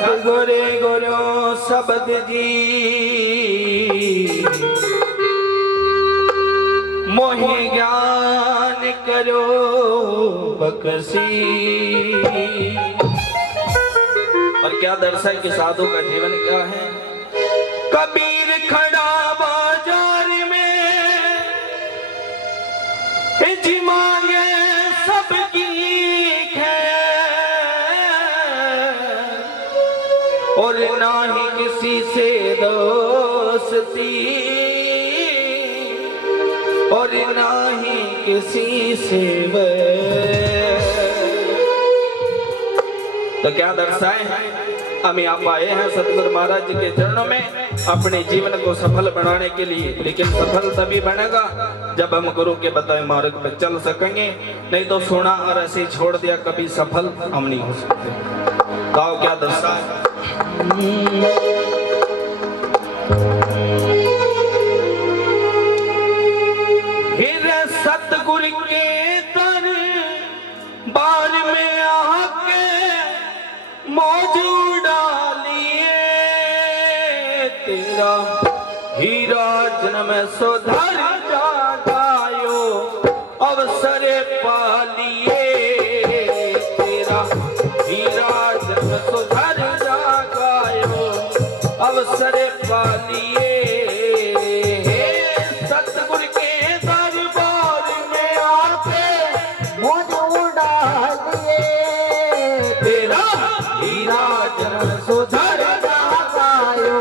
सतगुरे गुरु शब्द जी मोहि ज्ञान करो बकसी। और क्या दर्शा कि साधु का जीवन क्या है। कबीर खड़ा बाजार में जी मांगे सबकी खैर और ना ही किसी से दोस्ती और ना ही किसी से तो क्या दर्शाए हैं। हम यहाँ आए हैं सतगुरु महाराज जी के चरणों में अपने जीवन को सफल बनाने के लिए। लेकिन सफल तभी बनेगा जब हम गुरु के बताए मार्ग पर चल सकेंगे। नहीं तो सोना और ऐसे छोड़ दिया कभी सफल हम नहीं हो सकते। कहो क्या दर्शाए। सतगुरु के दरबार में आके मौजूद डालिए तेरा हीरा जन्म सुधर जागायो अवसर पालिए तेरा हीरा जन्म सुधर जागायो अवसर पालिए। सुधर जागायो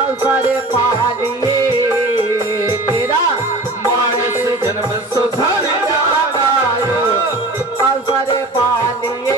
अवसर पालिए तेरा मानस जन्म सुधर जागायो अवसर पालिए।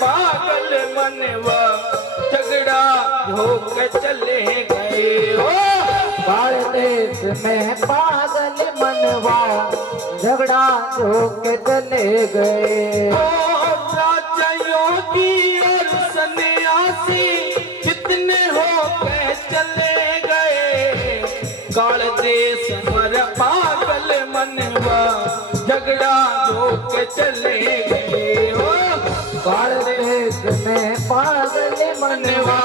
पागल मनवा झगड़ा होके चले गए हो काल देश में पागल मनवा झगड़ा होके चले गए। राजा योगी और सन्यासी कितने होके चले गए काल देश में पागल मनवा झगड़ा होके चले गए हो काल देश में पागल मनवा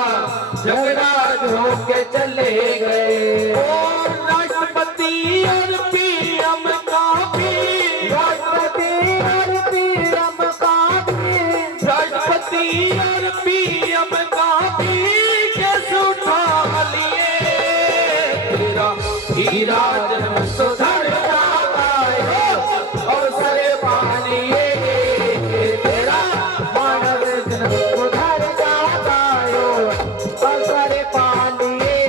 झगड़ा होके चले गए। राष्ट्रपति और पीएम का भी राष्ट्रपति और पीएम का भी राष्ट्रपति और पीएम का भी केस उठा लिए तेरा हीरा जन्म सुधर जागायो अवसर पालिए तेरा मानव जन्म सुधर जागायो अवसर पालिए।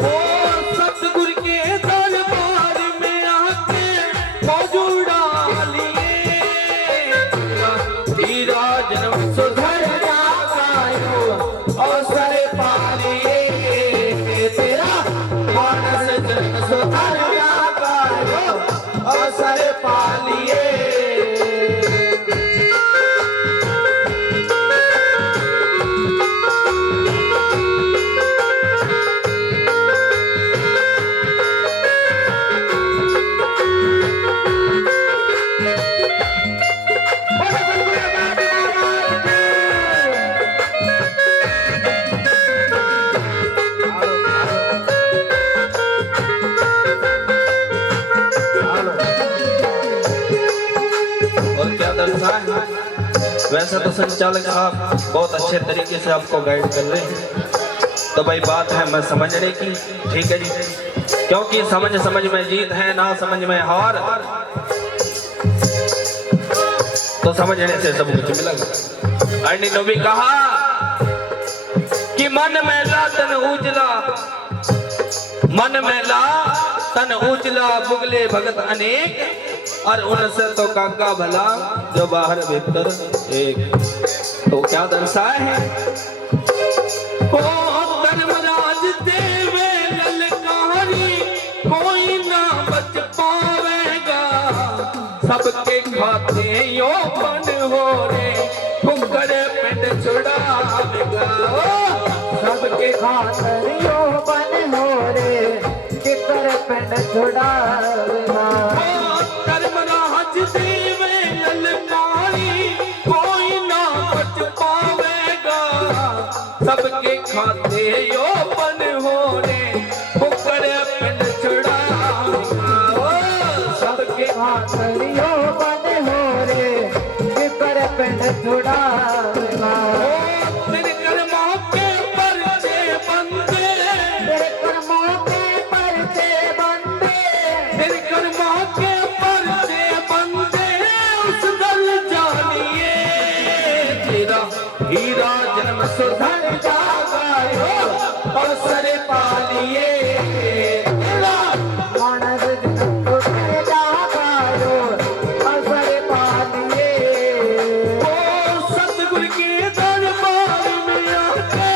ओ सतगुरु के दरबार में आके मौजूद डालिए हीरा जन्म सुधर जागायो अवसर पालिए तेरा मानस जन्म सुधर जागायो अवसर पालिए। वैसे तो संचालक साहब बहुत अच्छे तरीके से आपको गाइड कर रहे हैं, तो भाई बात है मैं समझने की, ठीक है जी, क्योंकि समझ समझ में जीत है, ना समझ में हार, तो समझने से सब कुछ मिलेगा। अर्णी ने भी कहा कि मन मैला तन उजला, मन मैला तन उजला, बुगले भगत अनेक, और उनसे तो काका भला जो बाहर भीतर एक। तो क्या दर्शाए है, ओ धर्मराज देवे ललकारी, कोई ना बच पावेगा, सबके खाते यो बन हो रे, कुकर पिंड छुड़ावेगा, सबके खातर यो बन हो रे, कुकर पिंड छुड़ावेगा। धर्मराज देवे ललकारी, कोई ना बच पावेगा, सबके खाते यो बन हो रे, कुकर पिंड छुड़ावेगा, सबके खातर यो बन हो रे, कुकर पिंड छुड़ावेगा। तेरे कर्मों के परचे बंदे, तेरे कर्मों के परचे बंदे, तेरे कर्मों के परचे बंदे, उस दल जानिए, तेरा हीरा जन्म सुधर जागायो, अवसर पालिए, तेरा मानस सुधर जागायो, अवसर पालिए। ओ सतगुर के दरबार में आके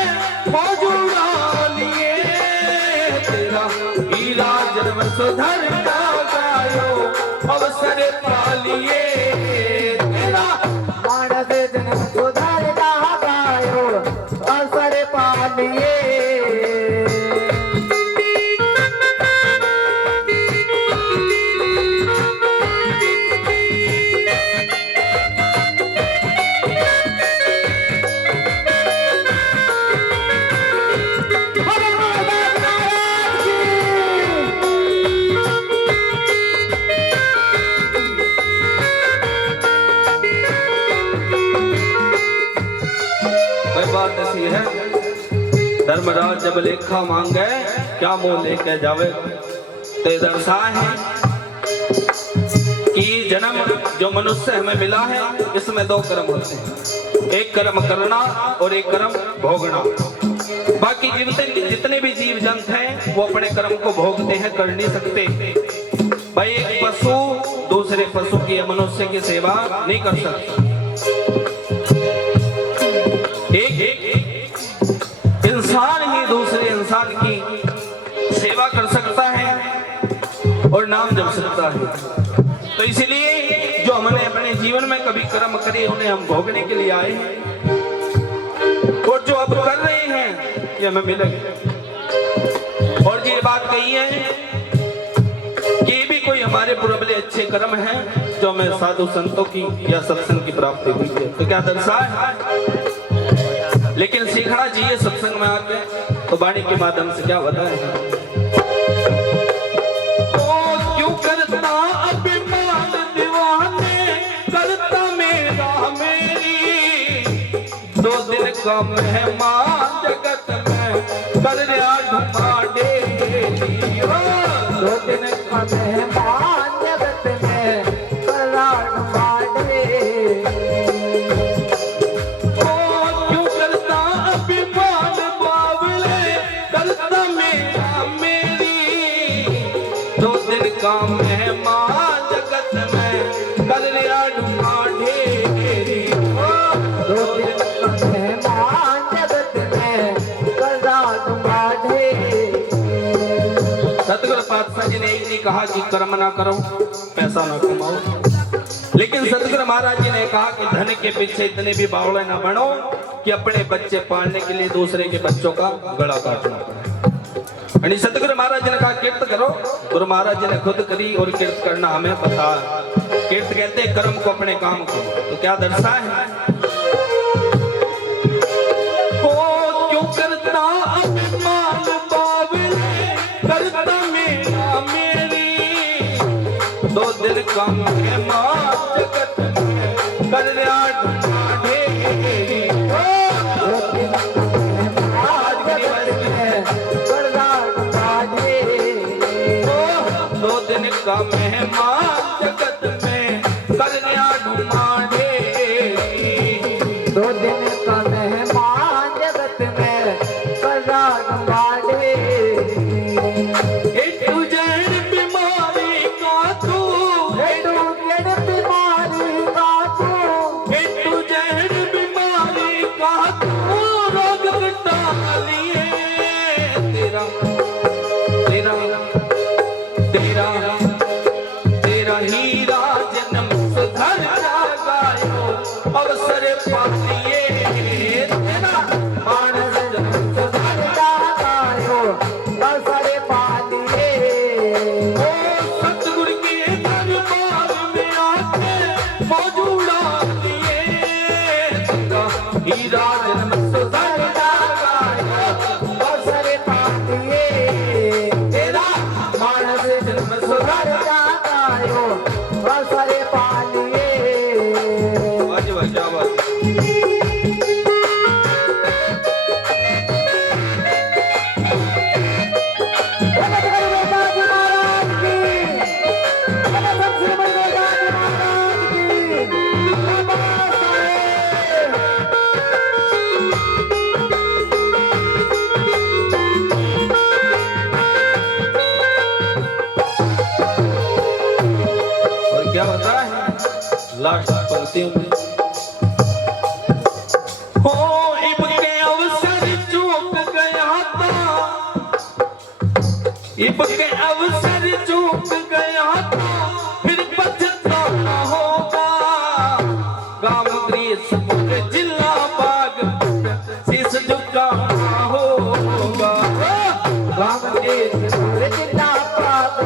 मौजूदा लिए, तेरा हीरा जन्म सुधर जागायो, अवसर पालिए, तेरा मानस जन्म सुधर जागायो, अवसर पालिए। वही बात ऐसी है, धर्मराज जब लेखा मांगे क्या मुंह लेके जावे, ते दर्शा है कि जन्म जो मनुष्य हमें मिला है, इसमें दो कर्म होते हैं, एक कर्म करना और एक कर्म भोगना। बाकी जितने भी जीव जंत हैं वो अपने कर्म को भोगते हैं, कर नहीं सकते। भाई एक पशु दूसरे पशु की या मनुष्य की सेवा नहीं कर सकता, एक इंसान ही दूसरे इंसान की सेवा कर सकता है और नाम जप सकता है। तो इसलिए जो हमने अपने जीवन में कभी कर्म करे उन्हें हम भोगने के लिए आए हैं, और जो अब कर रहे हैं ये हमें मिलेगा। और ये बात कही है कि ये भी कोई हमारे पुरबले अच्छे कर्म हैं जो हमें साधु संतों की या सत्संग की प्राप्ति हुई है। तो क्या दर्शा है, लेकिन सीखना चाहिए सत्संग में आके, तो वाणी के माध्यम से क्या बताए, तो क्यों करता अभिमान दीवाने, करता मेरा मेरी, दो दिन का मेहमान जगत में, कर रहा ढुमा डेली, दो दिन का मेहमान जगत में, कर रहा ढुमा डेली। का मेहमान जगत में, कर रहा ढूंढा ढेरी, दो दिन का मेहमान जगत में, कर रहा ढूंढा ढेरी। सतगुरु पातशाह जी ने एक नहीं कहा कि कर्म ना करो पैसा ना कमाओ, लेकिन सतगुरु महाराज जी ने कहा कि धन के पीछे इतने भी बावड़े ना बनो कि अपने बच्चे पालने के लिए दूसरे के बच्चों का गला काटना पड़े। सतगुरु महाराज जी ने कहा कीर्त करो, गुरु महाराज जी ने खुद करी और कीर्त करना हमें बता। कीर्त कहते हैं कर्म को अपने काम को। तो क्या दर्शा है, ओ क्यों करता अभिमान बावले, करता मेरा मेरी, दो दिन का मेहमान जगत में, कर रहा ढूंढा ढेरी, का मेहमान जगत में, कर रहा ढूंढा ढेरी, दो दिन तेरा तेरा हीरा जन्म सुधर जागायो अवसर पालिए तेरा मानस जन्म सुधर जागायो अवसर पालिए ओ सतगुर के दरबार में आके मौजूदा दिए तेरा हीरा जन्म सुधर जागायो अवसर पालिए तेरा मानस जन्म सुधर जागायो अवसर पालिए वाह क्या बात और क्या बता है लास्ट पंक्तियों में हो इब के अवसर चूक गया था इब के अवसर चूक गया था फिर पछताना होगा गांव ग्रीसपुर जिला बागपत शीश झुकाना होगा राम के जिला पाप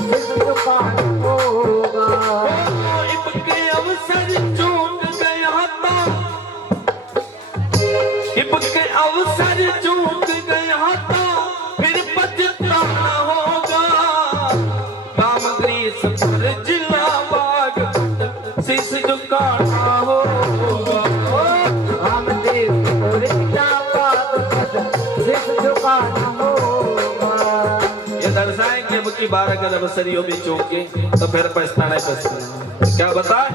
सिर दुकान होगा इब के अवसर चूक गया था इब के अवसर चूक गया था फिर पछताना होगा गांव ग्रीसपुर जिला बागपत शीश झुकाना होगा रामदेव और जिला पाप सिर दुकान होगा ये दर्शाए कि अब की बार अगर अवसरियों में चूके तो फिर पछताना ही पछताना क्या बताए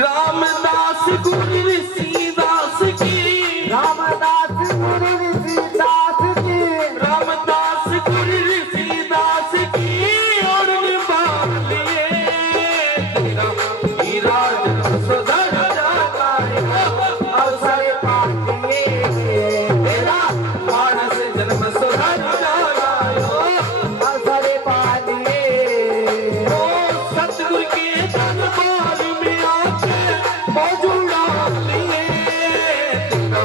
रामदास गुरु ऋषिदास की रामदास गुरु ऋषिदास की रामदास गुरु ऋषिदास की और निभा लिए तेरा हीरा जन्म सुधर जागायो अवसर पालिए तेरा मानस जन्म सुधर जागायो अवसर पालिए ओ सतगुर के दरबार में आके मौजूदा लिए तेरा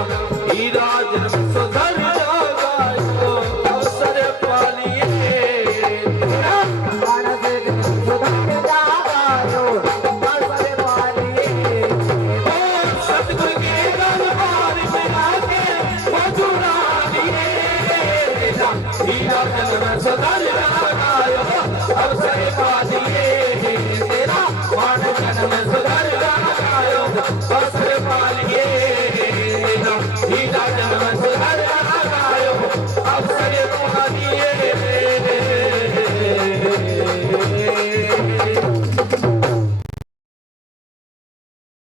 हीरा जन्म सुधर जागायो अवसर पालिए तेरा मानस जन्म सुधर जागायो अवसर पालिए ओ सतगुर के दरबार में आके मौजूदा लिए तेरा हीरा जन्म सुधर जागायो